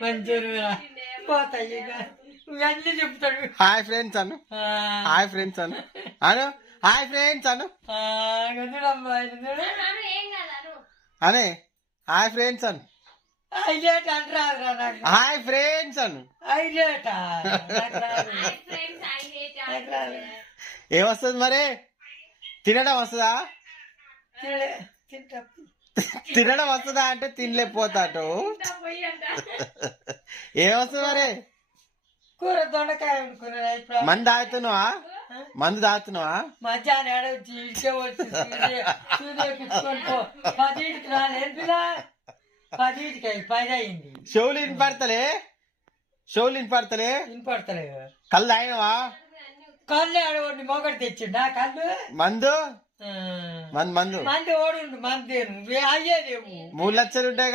మంచిగా పోతాయి అన్ని చెప్తాడు. హాయ్ ఫ్రెండ్స్ అను, హాయ్ ఫ్రెండ్స్ అను, అను హాయ్ ఫ్రెండ్స్ అను అనే హాయ్ ఫ్రెండ్స్ అను, హైలైట్ అంటారా నాకు హాయ్ ఫ్రెండ్స్ అను. హైలైట్ ఏమొస్తుంది మరి? తినడం వస్తుందా? తింటా తినడం వస్తుందా అంటే తినలేకపోతాడు. ఏమొస్తుంది మరి? కూర దొండకాయ వండుకున్నా. ఇప్పుడు మందు తాగుతున్నావా? మందు తాగుతున్నావా? మధ్యాహ్నం ఏడ వచ్చి ఇడికే వచ్చి చూపించుకొని పో. 10కి రాలేదులా, 10కి 10 అయింది. షోలు వినపడతలే, షోలు వినపడతలే. వినపడతలే. కళ్ళు తాగినవా? కళ్ళు ఆడవాడిని మొగడు తెచ్చిండా కళ్ళు? మందు మందు మంది ఓడు మంది అయ్యేదేమో 3 లక్షలు ఉంటాయి.